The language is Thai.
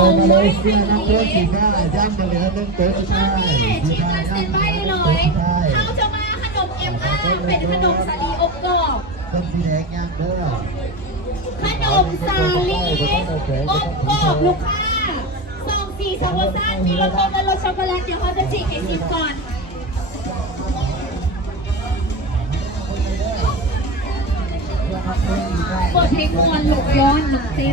ลงไว้ เสียน้ำเลือดสีหน้าย่ำมาเหลือหนึ่งตัวสุดท้ายฉีกกันเซ็นไว้เลยเขาจะมาขนมเอ็มอาร์เป็นขนมสาลีอบกรอบ ต้นสีแดงย่างเด้อ ขนมสาลีอบกรอบลูกค้าซองสีสังวรมีรสนมและรสช็อกโกแลตเดี๋ยวเขาจะฉีกให้ชิมก่อนเปิดเพลงมวนหลุกย้อนหลุกเต้น